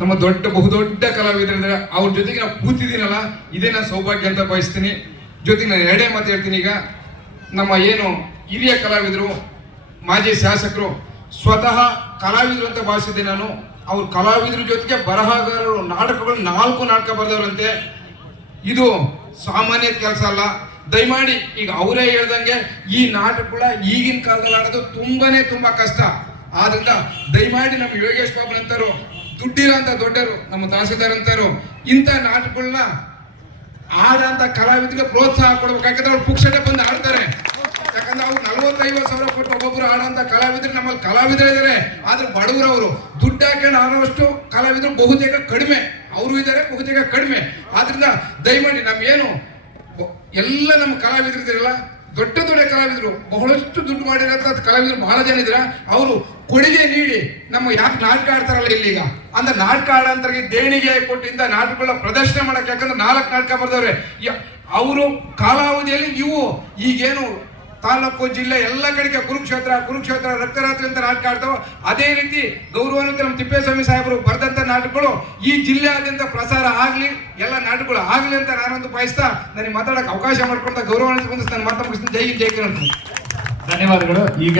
ನಮ್ಮ ಬಹುದೊಡ್ಡ ಕಲಾವಿದರಿದ್ದಾರೆ. ಅವ್ರ ಜೊತೆಗೆ ನಾವು ಕೂತಿದ್ದೀನಲ್ಲ, ಇದೇ ನಾನು ಸೌಭಾಗ್ಯ ಅಂತ ಬಯಸ್ತೀನಿ. ಜೊತೆಗೆ ನಾನು ಎರಡೇ ಮಾತು ಹೇಳ್ತೀನಿ. ಈಗ ನಮ್ಮ ಏನು ಹಿರಿಯ ಕಲಾವಿದರು, ಮಾಜಿ ಶಾಸಕರು, ಸ್ವತಃ ಕಲಾವಿದರು ಅಂತ ಭಾವಿಸಿದ್ದೆ ನಾನು. ಅವ್ರ ಕಲಾವಿದ್ರ ಜೊತೆಗೆ ಬರಹಗಾರರು, ನಾಟಕಗಳು 4 ನಾಟಕ ಬರೆದವರಂತೆ. ಇದು ಸಾಮಾನ್ಯ ಕೆಲಸ ಅಲ್ಲ. ದಯಮಾಡಿ ಈಗ ಅವರೇ ಹೇಳ್ದಂಗೆ ಈ ನಾಟಕಗಳ ಈಗಿನ ಕಾಲದಲ್ಲಿ ಆಡೋದು ತುಂಬಾ ಕಷ್ಟ. ಆದ್ರಿಂದ ದಯಮಾಡಿ ನಮ್ಮ ಯೋಗೇಶ್ ಬಾಬು ಅಂತಾರು, ದುಡ್ಡಿರೋಂಥ ದೊಡ್ಡರು, ನಮ್ಮ ತಹಸೀಲ್ದಾರ್ ಅಂತಾರು, ಇಂಥ ನಾಟಕಗಳನ್ನ ಆಡಂತ ಕಲಾವಿದರಿಗೆ ಪ್ರೋತ್ಸಾಹ ಕೊಡ್ಬೇಕು. ಯಾಕಂದ್ರೆ ಅವ್ರು ಪುಕ್ಷಟೆ ಬಂದು ಆಡ್ತಾರೆ. ಯಾಕಂದ್ರೆ ಅವ್ರು 40-50 ಸಾವಿರ ಕೊಟ್ಟು ಒಬ್ಬೊಬ್ರು ಆಡೋಂಥ ಕಲಾವಿದ್ರು ನಮ್ಮಲ್ಲಿ ಕಲಾವಿದರು ಇದ್ದಾರೆ. ಆದ್ರೆ ಬಡವರು, ಅವರು ದುಡ್ಡು ಹಾಕೊಂಡು ಆಡುವಷ್ಟು ಕಲಾವಿದರು ಬಹುತೇಕ ಕಡಿಮೆ. ಅವರು ಇದ್ದಾರೆ, ಬಹುತೇಕ ಕಡಿಮೆ. ಆದ್ರಿಂದ ದಯಮಾಡಿ ನಮ್ಗೇನು ಎಲ್ಲ ನಮ್ಮ ಕಲಾವಿದರು ಇದ್ದಾರಲ್ಲ, ದೊಡ್ಡ ಕಲಾವಿದರು, ಬಹಳಷ್ಟು ದುಡ್ಡು ಮಾಡಿರೋಂಥ ಕಲಾವಿದರು ಬಹಳ ಜನ ಇದ್ರ. ಅವರು ಕೊಡುಗೆ ನೀಡಿ ನಮ್ಮ ಯಾಕೆ ನಾಟಕ ಆಡ್ತಾರಲ್ಲ ಇಲ್ಲಿಗ ಅಂದ್ರೆ ನಾಟಕ ಆಡೋಂಥವ್ರಿಗೆ ದೇಣಿಗೆ ಕೊಟ್ಟಿಂದ ನಾಟಕಗಳ ಪ್ರದರ್ಶನ ಮಾಡಕ್ಕೆ. ಯಾಕಂದ್ರೆ 4 ನಾಟಕ ಬರ್ದವ್ರೆ ಅವರು ಕಾಲಾವಧಿಯಲ್ಲಿ. ಇವು ಈಗೇನು ತಾಲೂಕು, ಜಿಲ್ಲೆ ಎಲ್ಲ ಕಡೆಗೆ ಕುರುಕ್ಷೇತ್ರ ರಕ್ತರಾತ್ರಿ ಅಂತ ನಾಟಕ ಆಡ್ತಾವ. ಅದೇ ರೀತಿ ಗೌರವಾನ್ವಿತ ನಮ್ಮ ತಿಪ್ಪೇಸ್ವಾಮಿ ಸಾಹೇಬರು ಬರೆದಂತ ನಾಟಕಗಳು ಈ ಜಿಲ್ಲೆಯಾದ್ಯಂತ ಪ್ರಸಾರ ಆಗ್ಲಿ, ಎಲ್ಲ ನಾಟಕಗಳು ಆಗ್ಲಿ ಅಂತ ನಾನೊಂದು ಬಯಸ್ತಾ ನನಗೆ ಮಾತಾಡಕ್ಕೆ ಅವಕಾಶ ಮಾಡ್ಕೊಂಡ ಗೌರವಾನ್ವಿತ ನನ್ನ ಮಾತು ಮುಗಿಸ್ತೀನಿ. ಜೈ ಹಿಂದ್, ಜೈ ಕರ್ನಾಟಕ. ಧನ್ಯವಾದಗಳು. ಈಗ